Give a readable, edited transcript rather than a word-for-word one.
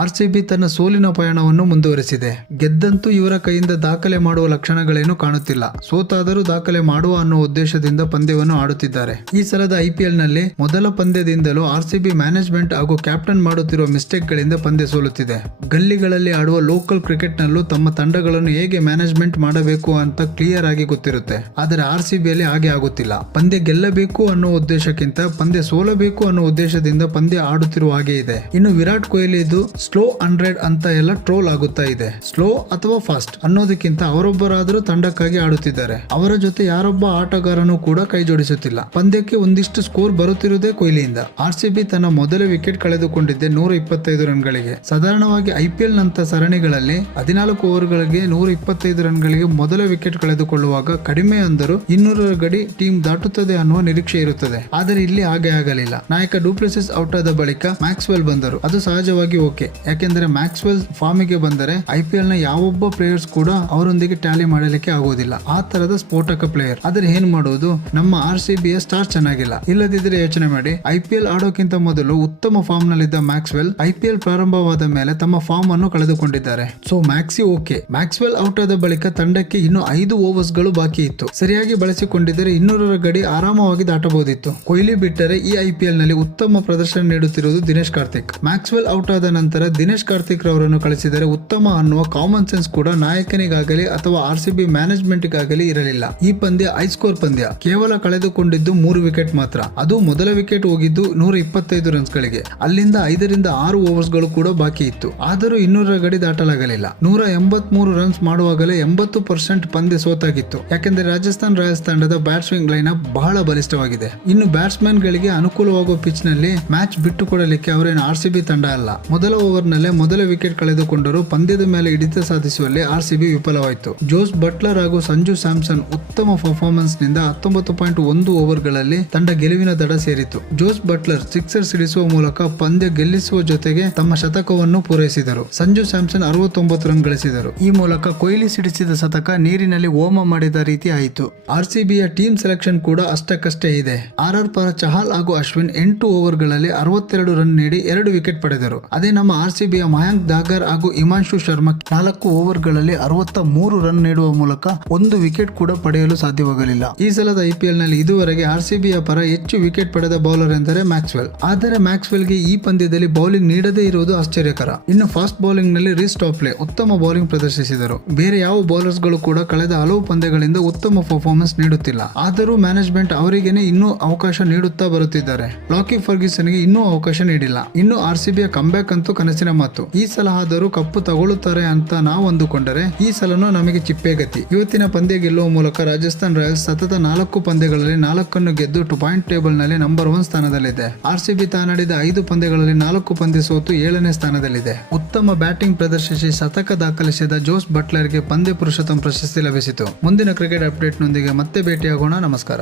RCB ತನ್ನ ಸೋಲಿನ ಪಯಣವನ್ನು ಮುಂದುವರೆಸಿದೆ. ಗೆದ್ದಂತೂ ಇವರ ಕೈಯಿಂದ ದಾಖಲೆ ಮಾಡುವ ಲಕ್ಷಣಗಳೇನು ಕಾಣುತ್ತಿಲ್ಲ. ಸೋತಾದರೂ ದಾಖಲೆ ಮಾಡುವ ಅನ್ನೋ ಉದ್ದೇಶದಿಂದ ಪಂದ್ಯವನ್ನು ಆಡುತ್ತಿದ್ದಾರೆ. ಈ ಸಲದ ಐಪಿಎಲ್ ನಲ್ಲಿ ಮೊದಲ ಪಂದ್ಯದಿಂದಲೂ ಆರ್ಸಿಬಿ ಮ್ಯಾನೇಜ್ಮೆಂಟ್ ಹಾಗೂ ಕ್ಯಾಪ್ಟನ್ ಮಾಡುತ್ತಿರುವ ಮಿಸ್ಟೇಕ್ ಗಳಿಂದ ಪಂದ್ಯ ಸೋಲುತ್ತಿದೆ. ಗಲ್ಲಿಗಳಲ್ಲಿ ಆಡುವ ಲೋಕಲ್ ಕ್ರಿಕೆಟ್ ನಲ್ಲೂ ತಮ್ಮ ತಂಡಗಳನ್ನು ಹೇಗೆ ಮ್ಯಾನೇಜ್ಮೆಂಟ್ ಮಾಡಬೇಕು ಅಂತ ಕ್ಲಿಯರ್ ಆಗಿ ಗೊತ್ತಿರುತ್ತೆ. ಆದರೆ ಆರ್ಸಿಬಿಯಲ್ಲಿ ಹಾಗೆ ಆಗುತ್ತಿಲ್ಲ. ಪಂದ್ಯ ಗೆಲ್ಲಬೇಕು ಅನ್ನೋ ಉದ್ದೇಶಕ್ಕಿಂತ ಪಂದ್ಯ ಸೋಲಬೇಕು ಅನ್ನೋ ಉದ್ದೇಶದಿಂದ ಪಂದ್ಯ ಆಡುತ್ತಿರುವ ಹಾಗೆ ಇದೆ. ಇನ್ನು ವಿರಾಟ್ ಕೊಹ್ಲಿ ಇದು ಸ್ಲೋ 100 ಅಂತ ಎಲ್ಲ ಟ್ರೋಲ್ ಆಗುತ್ತಾ ಇದೆ. ಸ್ಲೋ ಅಥವಾ ಫಾಸ್ಟ್ ಅನ್ನೋದಕ್ಕಿಂತ ಅವರೊಬ್ಬರಾದರೂ ತಂಡಕ್ಕಾಗಿ ಆಡುತ್ತಿದ್ದಾರೆ. ಅವರ ಜೊತೆ ಯಾರೊಬ್ಬ ಆಟಗಾರನು ಕೂಡ ಕೈ ಜೋಡಿಸುತ್ತಿಲ್ಲ. ಪಂದ್ಯಕ್ಕೆ ಒಂದಿಷ್ಟು ಸ್ಕೋರ್ ಬರುತ್ತಿರುವುದೇ ಕೊಹ್ಲಿಯಿಂದ. ಆರ್ಸಿಬಿ ತನ್ನ ಮೊದಲ ವಿಕೆಟ್ ಕಳೆದುಕೊಂಡಿದ್ದೆ 125 ರನ್ಗಳಿಗೆ. ಸಾಧಾರಣವಾಗಿ ಐಪಿಎಲ್ ನಂತ ಸರಣಿಗಳಲ್ಲಿ 14 ಓವರ್ಗಳಿಗೆ 125 ರನ್ಗಳಿಗೆ ಮೊದಲ ವಿಕೆಟ್ ಕಳೆದುಕೊಳ್ಳುವಾಗ ಕಡಿಮೆ ಅಂದರೂ 200 ಗಡಿ ಟೀಮ್ ದಾಟುತ್ತದೆ ಅನ್ನುವ ನಿರೀಕ್ಷೆ ಇರುತ್ತದೆ. ಆದರೆ ಇಲ್ಲಿ ಹಾಗೆ ಆಗಲಿಲ್ಲ. ನಾಯಕ ಡುಪ್ಲೆಸಿಸ್ ಔಟ್ ಆದ ಬಳಿಕ ಮ್ಯಾಕ್ಸ್ವೆಲ್ ಬಂದರು. ಅದು ಸಹಜವಾಗಿ ಓಕೆ, ಯಾಕೆಂದರೆ ಮ್ಯಾಕ್ಸ್ವೆಲ್ ಫಾರ್ಮಿಗೆ ಬಂದರೆ ಐಪಿಎಲ್ ನ ಯಾವೊಬ್ಬ ಪ್ಲೇಯರ್ಸ್ ಕೂಡ ಅವರೊಂದಿಗೆ ಟ್ಯಾಲಿ ಮಾಡಲಿಕ್ಕೆ ಆಗೋದಿಲ್ಲ. ಆ ತರದ ಸ್ಫೋಟಕ ಪ್ಲೇಯರ್. ಆದರೆ ಏನ್ ಮಾಡುವುದು, ನಮ್ಮ ಆರ್ಸಿಬಿಯ ಸ್ಟಾರ್ ಚೆನ್ನಾಗಿಲ್ಲ. ಇಲ್ಲದಿದ್ರೆ ಯೋಚನೆ ಮಾಡಿ, ಐಪಿಎಲ್ ಆಡೋಕ್ಕಿಂತ ಮೊದಲು ಉತ್ತಮ ಫಾರ್ಮ್ ನಲ್ಲಿದ್ದ ಮ್ಯಾಕ್ಸ್ವೆಲ್ ಐಪಿಎಲ್ ಪ್ರಾರಂಭವಾದ ಮೇಲೆ ತಮ್ಮ ಫಾರ್ಮ್ ಅನ್ನು ಕಳೆದುಕೊಂಡಿದ್ದಾರೆ. So maxi okay. Maxwell out ಆದ ಬಳಿಕ ತಂಡಕ್ಕೆ ಇನ್ನು 5 ಓವರ್ಸ್ ಗಳು ಬಾಕಿ ಇತ್ತು. ಸರಿಯಾಗಿ ಬಳಸಿಕೊಂಡಿದ್ದರೆ 200 ಗಡಿ ಆರಾಮವಾಗಿ ದಾಟಬಹುದಿತ್ತು. ಕೊಹ್ಲಿ ಬಿಟ್ಟರೆ ಈ ಐಪಿಎಲ್ ನಲ್ಲಿ ಉತ್ತಮ ಪ್ರದರ್ಶನ ನೀಡುತ್ತಿರುವುದು ದಿನೇಶ್ ಕಾರ್ತಿಕ್. ಮ್ಯಾಕ್ಸ್ವೆಲ್ ಔಟ್ ಆದ ನಂತರ ದಿನೇಶ್ ಕಾರ್ತಿಕ್ ರವರನ್ನು ಕಳಿಸಿದರೆ ಉತ್ತಮ ಅನ್ನುವ ಕಾಮನ್ ಸೆನ್ಸ್ ಕೂಡ ನಾಯಕನಿಗಾಗಲಿ ಅಥವಾ ಆರ್ಸಿಬಿ ಮ್ಯಾನೇಜ್ಮೆಂಟ್ ಗಾಗಲಿ ಇರಲಿಲ್ಲ. ಈ ಪಂದ್ಯ ಹೈ ಸ್ಕೋರ್ ಪಂದ್ಯ. ಕೇವಲ ಕಳೆದುಕೊಂಡಿದ್ದು 3 ವಿಕೆಟ್ ಮಾತ್ರ. ಅದು ಮೊದಲ ವಿಕೆಟ್ ಹೋಗಿದ್ದು 125 ರನ್ಸ್ ಗಳಿಗೆ. ಅಲ್ಲಿಂದ 5 ರಿಂದ 6 ಓವರ್ಸ್ ಗಳು ಕೂಡ ಬಾಕಿ ಇತ್ತು. ಆದರೂ 200 ಗಡಿ ದಾಟಲಾಗಲಿಲ್ಲ. 183 ರನ್ಸ್ ಮಾಡುವಾಗಲೇ 80% ಪಂದ್ಯ ಸೋತಾಗಿತ್ತು. ಯಾಕೆಂದರೆ ರಾಜಸ್ಥಾನ್ ರಾಯಲ್ಸ್ ತಂಡದ ಬ್ಯಾಟ್ಸ್ಮನ್ ಲೈನ್ ಅಪ್ ಬಹಳ ಬಲಿಷ್ಠವಾಗಿದೆ. ಇನ್ನು ಬ್ಯಾಟ್ಸ್ಮನ್ ಗಳಿಗೆ ಅನುಕೂಲವಾಗುವ ಪಿಚ್ ನಲ್ಲಿ ಮ್ಯಾಚ್ ಬಿಟ್ಟು ಕೊಡಲಿಕ್ಕೆ ಅವರೇನು ಆರ್ಸಿಬಿ ತಂಡ ಅಲ್ಲ. ಮೊದಲ ಓವರ್ ನಲ್ಲೇ ಮೊದಲ ವಿಕೆಟ್ ಕಳೆದುಕೊಂಡರೂ ಪಂದ್ಯದ ಮೇಲೆ ಹಿಡಿತ ಸಾಧಿಸುವಲ್ಲಿ ಆರ್ಸಿಬಿ ವಿಫಲವಾಯಿತು. ಜೋಸ್ ಬಟ್ಲರ್ ಹಾಗೂ ಸಂಜು ಸ್ಯಾಮ್ಸನ್ ಉತ್ತಮ ಪರ್ಫಾರ್ಮೆನ್ಸ್ ನಿಂದ 19.1 ಓವರ್ಗಳಲ್ಲಿ ತಂಡ ಗೆಲುವಿನ ದಡ ಸೇರಿತು. ಜೋಸ್ ಬಟ್ಲರ್ ಸಿಕ್ಸರ್ ಸಿಡಿಸುವ ಮೂಲಕ ಪಂದ್ಯ ಗೆಲ್ಲಿಸುವ ಜೊತೆಗೆ ತಮ್ಮ ಶತಕವನ್ನು ಪೂರೈಸಿದರು. ಸಂಜು ಸ್ಯಾಮ್ಸನ್ 69 ರನ್ ಗಳಿಸಿದರು. ಈ ಮೂಲಕ ಕೊಹ್ಲಿ ಸಿಡಿಸಿದ ಶತಕ ನೀರಿನಲ್ಲಿ ಹೋಮ ಮಾಡಿದ ರೀತಿ ಆಯಿತು. ಆರ್ಸಿಬಿಯ ಟೀಮ್ ಸೆಲೆಕ್ಷನ್ ಕೂಡ ಅಷ್ಟಕ್ಕಷ್ಟೇ ಇದೆ. ಆರ್ ಪರ ಚಹಲ್ ಹಾಗೂ ಅಶ್ವಿನ್ 8 ಓವರ್ಗಳಲ್ಲಿ 62 ರನ್ ನೀಡಿ 2 ವಿಕೆಟ್ ಪಡೆದರು. ಅದೇ ನಮ್ಮ ಆರ್ಸಿಬಿಯ ಮಯಾಂಕ್ ದಾಗರ್ ಹಾಗೂ ಹಿಮಾಂಶು ಶರ್ಮಾ 4 ಓವರ್ಗಳಲ್ಲಿ 63 ರನ್ ನೀಡುವ ಮೂಲಕ 1 ವಿಕೆಟ್ ಕೂಡ ಪಡೆಯಲು ಸಾಧ್ಯವಾಗಲಿಲ್ಲ. ಈ ಸಲದ ಐಪಿಎಲ್ ನಲ್ಲಿ ಇದುವರೆಗೆ ಆರ್ಸಿಬಿಯ ಪರ ಹೆಚ್ಚು ವಿಕೆಟ್ ಪಡೆದ ಬೌಲರ್ ಎಂದರೆ ಮ್ಯಾಕ್ಸ್ವೆಲ್. ಆದರೆ ಮ್ಯಾಕ್ಸ್ವೆಲ್ ಗೆ ಈ ಪಂದ್ಯದಲ್ಲಿ ಬೌಲಿಂಗ್ ನೀಡದೇ ಇರುವುದು ಆಶ್ಚರ್ಯಕರ. ಇನ್ನು ಫಾಸ್ಟ್ ಬೌಲಿಂಗ್ ನಲ್ಲಿ ರಿಸ್ ಟಾಪ್ಲೆ ಉತ್ತಮ ಬೌಲಿಂಗ್ ಪ್ರದರ್ಶಿಸಿದರು. ಬೇರೆ ಯಾವ ಬೌಲರ್ಸ್ ಗಳು ಕೂಡ ಕಳೆದ ಹಲವು ಪಂದ್ಯಗಳಿಂದ ಉತ್ತಮ ಪರ್ಫಾರ್ಮೆನ್ಸ್ ನೀಡುತ್ತಿಲ್ಲ. ಆದರೂ ಮ್ಯಾನೇಜ್ಮೆಂಟ್ ಅವರಿಗೇನೆ ಇನ್ನೂ ಅವಕಾಶ ನೀಡುತ್ತಾ ಬರುತ್ತಿದ್ದಾರೆ. ಲಾಕಿ ಫರ್ಗ್ಯೂಸನ್ ಗೆ ಇನ್ನೂ ಅವಕಾಶ ನೀಡಿಲ್ಲ. ಇನ್ನು ಆರ್ಸಿಬಿಯ ಕಂಬ್ಯಾಕ್ ಅಂತೂ ಕನಸಿನ ಮಾತು. ಈ ಸಲ ಆದರೂ ಕಪ್ಪು ತಗೊಳ್ಳುತ್ತಾರೆ ಅಂತ ನಾವು ಅಂದುಕೊಂಡರೆ ಈ ಸಲನೂ ನಮಗೆ ಚಿಪ್ಪೇಗತಿ. ಇವತ್ತಿನ ಪಂದ್ಯ ಗೆಲ್ಲುವ ಮೂಲಕ ರಾಜಸ್ಥಾನ್ ರಾಯಲ್ಸ್ ಸತತ 4 ಪಂದ್ಯಗಳಲ್ಲಿ 4 ಗೆದ್ದು ಪಾಯಿಂಟ್ ಟೇಬಲ್ ನಲ್ಲಿ ನಂಬರ್ 1 ಸ್ಥಾನದಲ್ಲಿದೆ. ಆರ್ಸಿಬಿ ತಾನಾಡಿದ 5 ಪಂದ್ಯಗಳಲ್ಲಿ 4 ಪಂದ್ಯ ಸೋತು 7ನೇ ಸ್ಥಾನದಲ್ಲಿದೆ. ಉತ್ತಮ ಬ್ಯಾಟಿಂಗ್ ಪ್ರದರ್ಶಿಸಿ ಶತಕ ದಾಖಲಿಸಿದ ಜೋಸ್ ಬಟ್ಲರ್ ಗೆ ಪಂದ್ಯ ಪುರುಷೋತ್ತಮ ಪ್ರಶಸ್ತಿ ಲಭಿಸಿತು. ಮುಂದಿನ ಕ್ರಿಕೆಟ್ ಅಪ್ಡೇಟ್ ನೊಂದಿಗೆ ಮತ್ತೆ ಭೇಟಿಯಾಗೋಣ. ನಮಸ್ಕಾರ.